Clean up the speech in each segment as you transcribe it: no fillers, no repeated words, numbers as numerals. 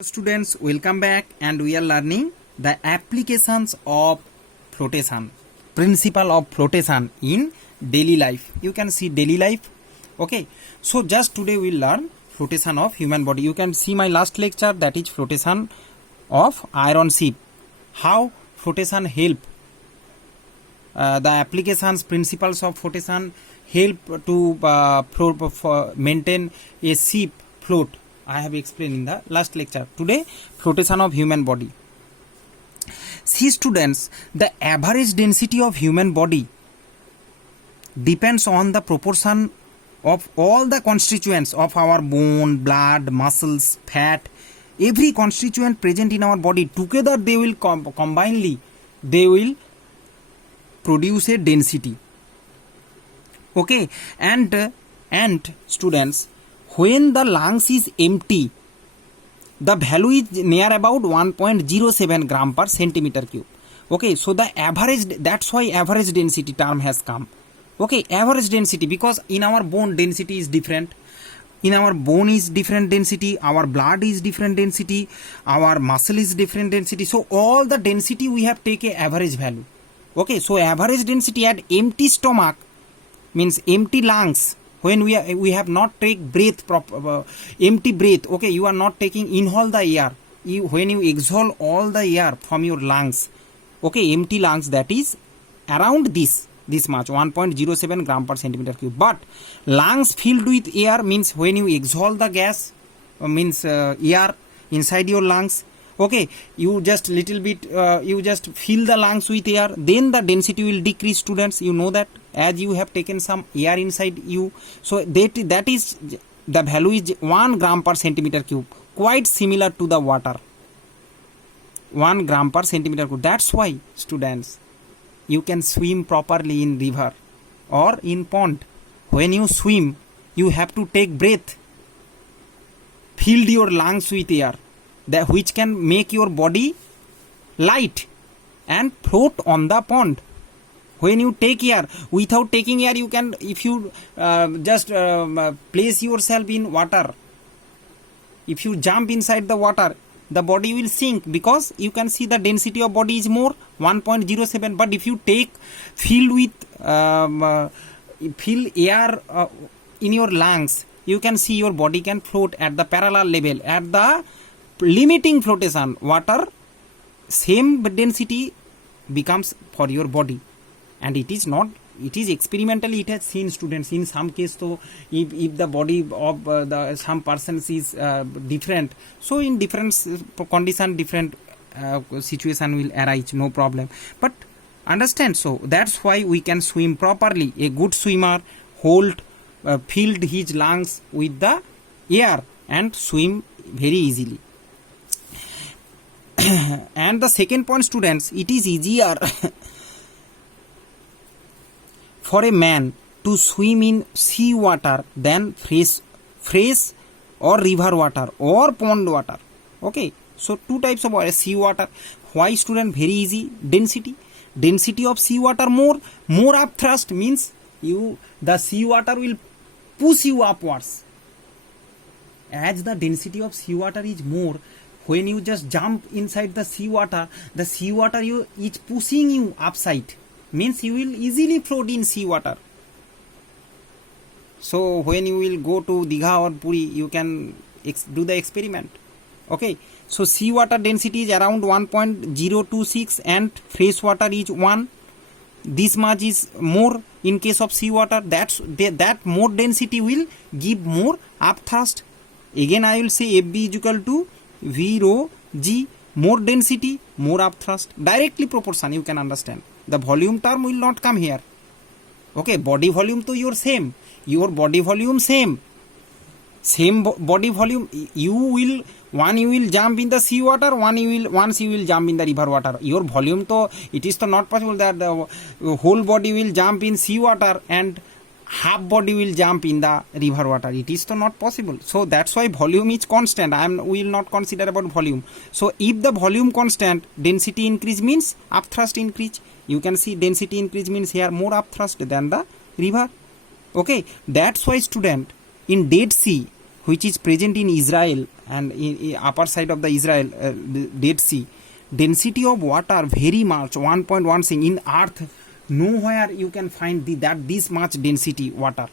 Students, welcome back, and we are learning the applications of flotation, principle of flotation in daily life. You can see daily life. Okay, so just today we'll learn flotation of human body. You can see my last lecture, that is flotation of iron ship. How flotation help, the applications, principles of flotation help to maintain a ship float. I have explained in the last lecture. Today, flotation of human body. See students, the average density of human body depends on the proportion of all the constituents of our bone, blood, muscles, fat. Every constituent present in our body, together they will combinedly, they will produce a density. Okay, and students, when the lungs is empty, the value is near about 1.07 gram per centimeter cube. Okay, so the average, that's why average density term has come. Okay, average density, because in our bone density is different. In our bone is different density, our blood is different density, our muscle is different density. So all the density we have take a average value. Okay, so average density at empty stomach means empty lungs. When we have not take breath, empty breath, okay, you are not taking, inhale the air. When you exhale all the air from your lungs, okay, empty lungs, that is around this much, 1.07 gram per centimeter cube. But lungs filled with air means when you exhale the gas, means air inside your lungs, okay, you just little bit, you just fill the lungs with air, then the density will decrease, students. You know that, as you have taken some air inside you. So that is, the value is 1 gram per centimeter cube, quite similar to the water. 1 gram per centimeter cube. That's why, students, you can swim properly in river or in pond. When you swim, you have to take breath, fill your lungs with air, that which can make your body light and float on the pond. When you take air, without taking air, you can, if you just place yourself in water, if you jump inside the water, the body will sink, because you can see the density of body is more, 1.07. But if you take, fill air in your lungs, you can see your body can float at the parallel level. At the limiting flotation, water, same density becomes for your body. And it is not, it is experimentally, it has seen, students, in some case. So if the body of the some persons is different, so in different condition, different situation will arise, no problem. But understand, so that's why we can swim properly. A good swimmer filled his lungs with the air and swim very easily. And the second point, students, it is easier for a man to swim in sea water than fresh or river water or pond water. Okay, so two types of water. Sea water, why, student? Very easy. Density of sea water more upthrust, means the sea water will push you upwards. As the density of sea water is more, when you just jump inside the sea water is pushing you upside, means you will easily float in sea water. So when you will go to Digha or Puri, you can do the experiment. Okay, so sea water density is around 1.026 and fresh water is 1. This much is more in case of sea water. That more density will give more upthrust. Again I will say FB is equal to V rho G, more density, more upthrust. Directly proportion, you can understand. The volume term will not come here. Okay, body volume to your same. Your body volume same body volume. You will jump in the sea water, once you will jump in the river water. Your volume to, it is to not possible that the whole body will jump in sea water and half body will jump in the river water. It is to not possible. So that's why volume is constant. We will not consider about volume. So if the volume constant, density increase means upthrust increase. You can see density increase means here more upthrust than the river. Okay, that's why, student, in Dead Sea, which is present in Israel and in upper side of the Israel Dead Sea, density of water very much 1.16 in earth. Nowhere you can find that this much density water.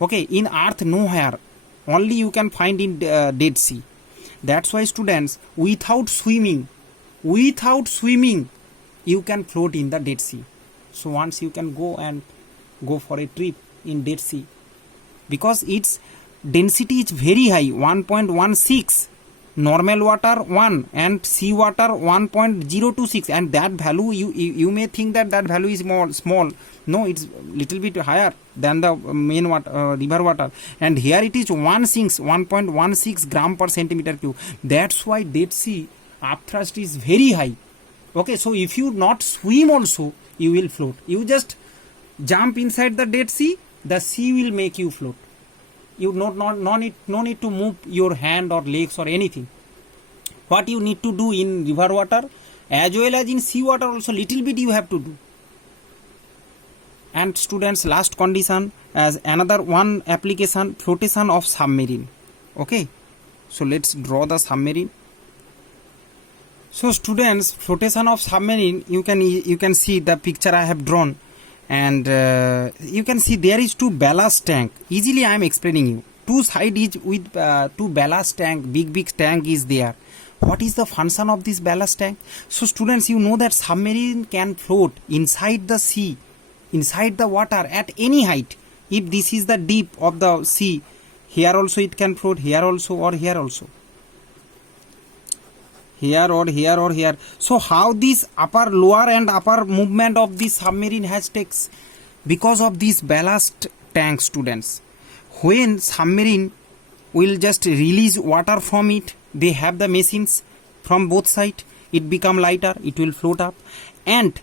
Okay, in earth nowhere, only you can find in Dead Sea. That's why students, without swimming you can float in the Dead Sea. So once you can go for a trip in Dead Sea, because its density is very high, 1.16, normal water 1 and sea water 1.026, and that value you may think that value is small. No, it's little bit higher than the main water, river water, and here it is 1.16 gram per centimeter cube. That's why Dead Sea upthrust is very high. Okay, so if you not swim also, you will float. You just jump inside the Dead Sea, the sea will make you float. You no need to move your hand or legs or anything. What you need to do in river water as well as in sea water also, little bit you have to do. And students, last condition as another one application, flotation of submarine. Okay, so let's draw the submarine. So students, flotation of submarine, you can see the picture I have drawn, and you can see there is two ballast tank. Easily I am explaining you. Two side is with two ballast tank, big tank is there. What is the function of this ballast tank? So students, you know that submarine can float inside the sea, inside the water at any height. If this is the deep of the sea, here also it can float, here also, or here also, here or here or here. So how this upper, lower and upper movement of this submarine has takes? Because of this ballast tank, students. When submarine will just release water from it, they have the machines from both sides, it become lighter, it will float up, and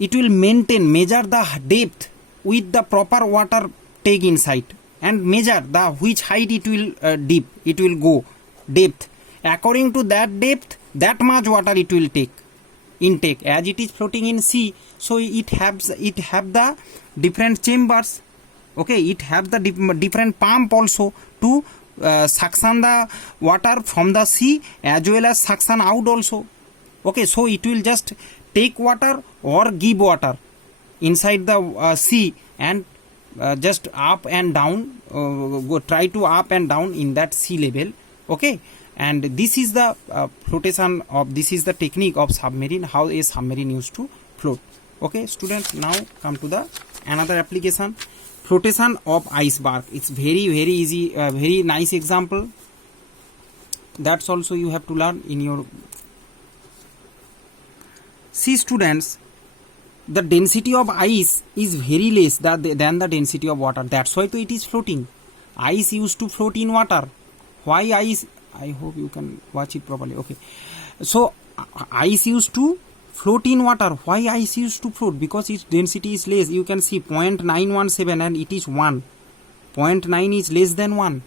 it will measure the depth with the proper water take inside, and measure the which height it will deep, it will go depth. According to that depth, that much water it will take intake. As it is floating in sea, so it have the different chambers. Okay, it have the different pump also to suction the water from the sea as well as suction out also. Okay, so it will just take water or give water inside the sea, and just up and down, try to up and down in that sea level. Okay, and this is the flotation of, this is the technique of submarine, how a submarine used to float. Okay students, now come to the another application, flotation of iceberg. It's very easy, very nice example. That's also you have to learn in your. See students, the density of ice is very less than the density of water. That's why it is floating. Ice used to float in water. Why ice? I hope you can watch it properly. Okay, so ice used to float in water. Why ice used to float? Because its density is less. You can see 0.917 and it is 1. 0.9 is less than 1.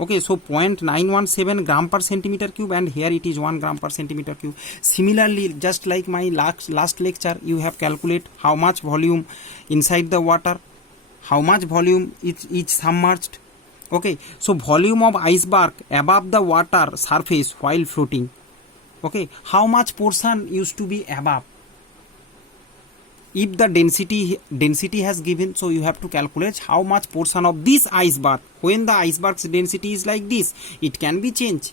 Okay, so 0.917 gram per centimeter cube, and here it is 1 gram per centimeter cube. Similarly, just like my last lecture, you have calculate how much volume inside the water, how much volume is submerged. Okay, so volume of iceberg above the water surface while floating. Okay, how much portion used to be above? If the density has given, so you have to calculate how much portion of this iceberg. When the iceberg's density is like this, it can be changed.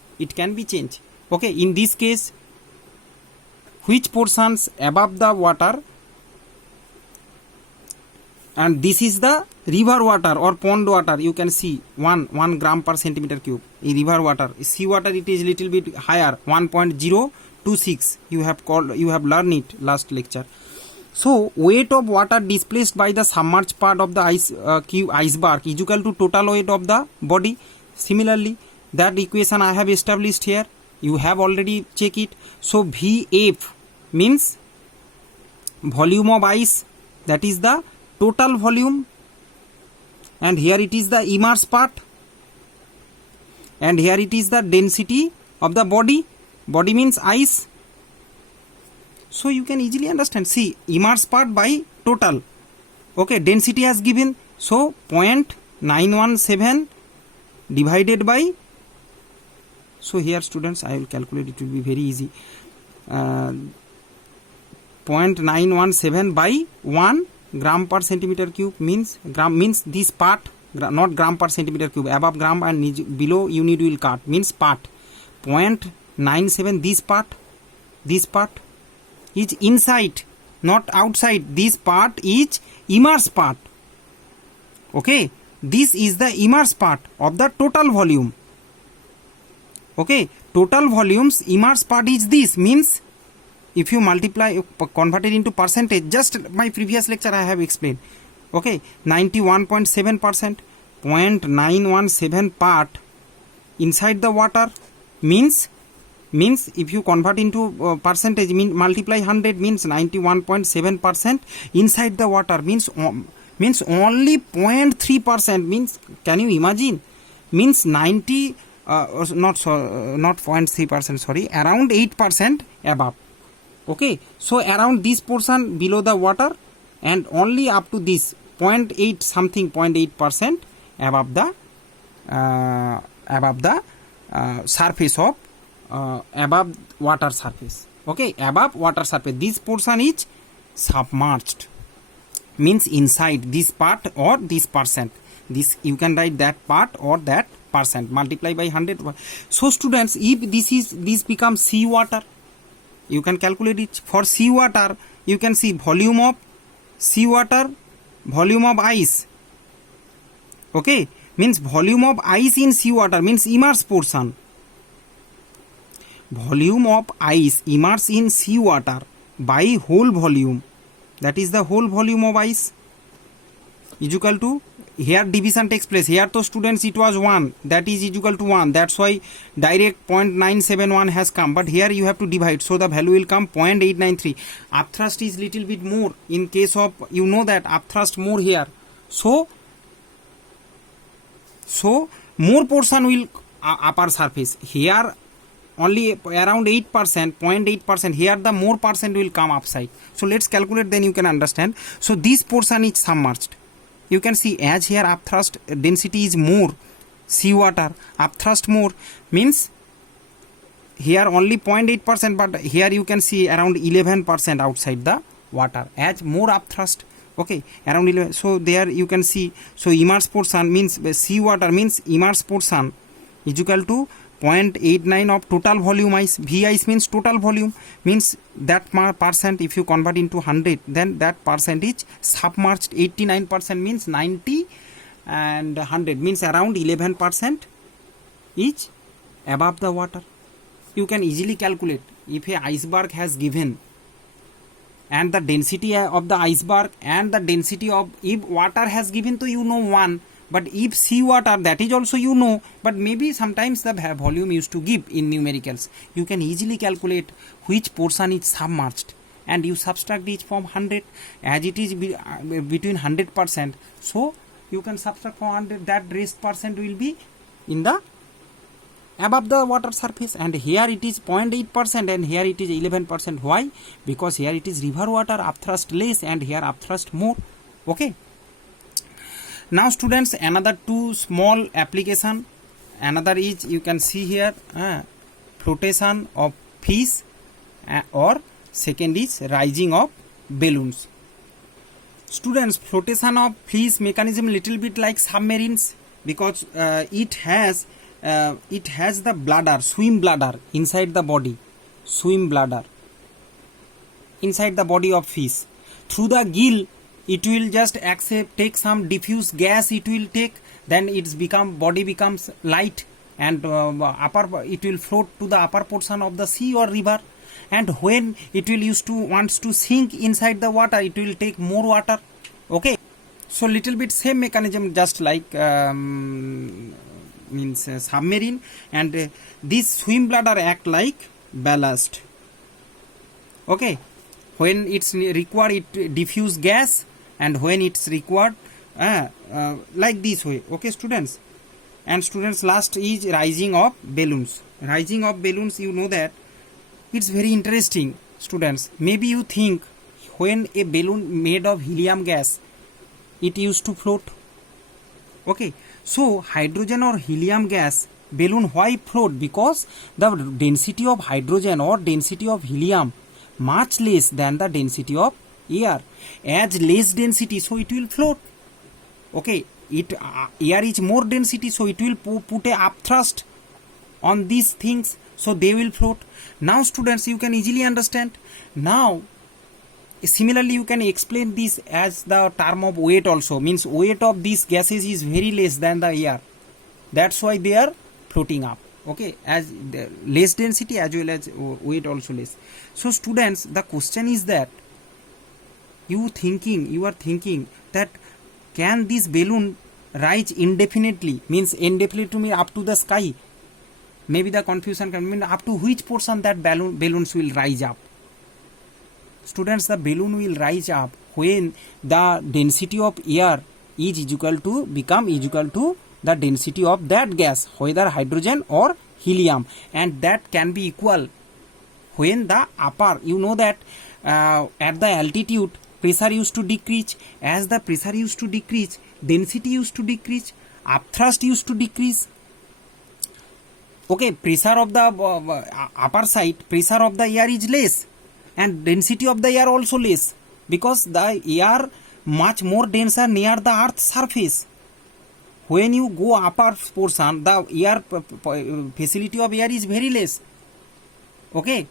Okay, in this case, which portions above the water? And this is the river water or pond water. You can see 1 gram per centimeter cube. In river water, sea water it is little bit higher, 1.026. You have learned it last lecture. So weight of water displaced by the submerged part of the iceberg is equal to total weight of the body. Similarly, that equation I have established here. You have already checked it. So VF means volume of ice, that is the total volume, and here it is the immersed part, and here it is the density of the body. Body means ice. So you can easily understand. See, immersed part by total. Okay, density has given. So 0.917 divided by So here students I will calculate, it will be very easy. 0.917 by 1 gram per centimeter cube means gram, means this part, not gram per centimeter cube, above gram and below unit will cut, means part. 0.97 this part is inside, not outside. This part is immersed part. Okay, this is the immersed part of the total volume. Okay, total volumes immersed part is this, means if you multiply, convert it into percentage, just my previous lecture I have explained. Okay, 91.7%, 0.917 part inside the water means if you convert into percentage, mean multiply 100, means 91.7% inside the water, means only 0.3%, means can you imagine, means 90 not 0.3%, sorry, around 8% above. Okay, so around this portion below the water and only up to this 0.8 something, 0.8% above the surface of above water surface. Okay, above water surface, this portion is submerged, means inside this part or this percent. This you can write that part or that percent, multiply by 100. So students, if this becomes sea water, you can calculate it. For sea water, you can see volume of sea water, volume of ice. Okay, means volume of ice in sea water means immersed portion. Volume of ice immersed in sea water by whole volume, that is the whole volume of ice, is equal to, here division takes place. Here to students it was 1, that is equal to 1, that's why direct 0.971 has come, but here you have to divide, so the value will come 0.893. Upthrust is little bit more in case of, you know that upthrust more here, so more portion will upper surface. Here only around 8%, 0.8%, here the more percent will come upside. So let's calculate, then you can understand. So this portion is submerged. You can see, as here upthrust density is more, sea water upthrust more, means here only 0.8%, but here you can see around 11% outside the water, as more upthrust. Okay, around 11. So there you can see, so immersed portion means sea water means immersed portion is equal to 0.89 of total volume ice. V ice means total volume, means that percent if you convert into 100, then that percentage submerged. 89% means 90 and 100 means around 11% is above the water. You can easily calculate if a iceberg has given, and the density of the iceberg and the density of, if water has given to you know 1, but if sea water, that is also you know, but maybe sometimes the volume used to give in numericals. You can easily calculate which portion is submerged, and you subtract it from 100, as it is between 100%. So you can subtract from 100, that rest percent will be in the above the water surface, and here it is 0.8% and here it is 11%. Why? Because here it is river water, upthrust less, and here upthrust more. Okay. Now students, another two small application. Another is, you can see here, flotation of fish, or second is rising of balloons. Students, flotation of fish mechanism little bit like submarines, because it has the bladder, swim bladder inside the body, swim bladder inside the body of fish. Through the gill, it will just take some diffuse gas, it will take, then its body becomes light, and it will float to the upper portion of the sea or river, and when it will wants to sink inside the water, it will take more water. Okay, so little bit same mechanism, just like submarine, and this swim bladder act like ballast. Okay, when it's required, it diffuse gas, and when it's required, like this way. Okay students, and students, last is rising of balloons. Rising of balloons, you know that it's very interesting. Students, maybe you think, when a balloon made of helium gas, it used to float. Okay, so hydrogen or helium gas balloon why float? Because the density of hydrogen or density of helium much less than the density of air. As less density, so it will float. Okay, air is more density, so it will put a upthrust on these things, so they will float. Now students, you can easily understand. Now similarly you can explain this as the term of weight also, means weight of these gases is very less than the air, that's why they are floating up. Okay, as the less density as well as weight also less. So students, the question is that you are thinking that can this balloon rise indefinitely, means indefinitely to me up to the sky? Maybe the confusion can mean up to which portion that balloons will rise up. Students, the balloon will rise up when the density of air is equal to the density of that gas, whether hydrogen or helium, and that can be equal when the upper, you know that at the altitude pressure used to decrease. As the pressure used to decrease, density used to decrease, upthrust used to decrease. Okay, pressure of the upper side, pressure of the air is less and density of the air also less, because the air much more denser near the earth's surface. When you go upper portion, the air facility of air is very less. Okay,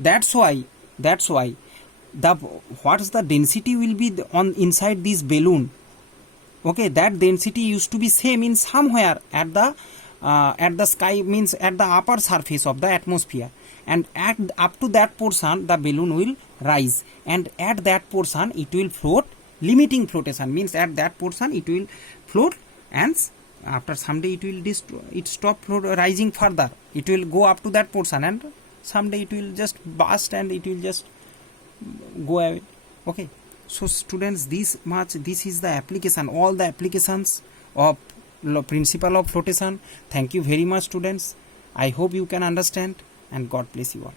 that's why the what's the density will be on inside this balloon. Okay, that density used to be same in somewhere at the sky, means at the upper surface of the atmosphere, and up to that portion the balloon will rise, and at that portion it will float. Limiting flotation means at that portion it will float, and after someday it stop rising further. It will go up to that portion, and someday it will just burst and it will just go away. Okay, so students, this is the application, all the applications of principle of flotation. Thank you very much students. I hope you can understand, and God bless you all.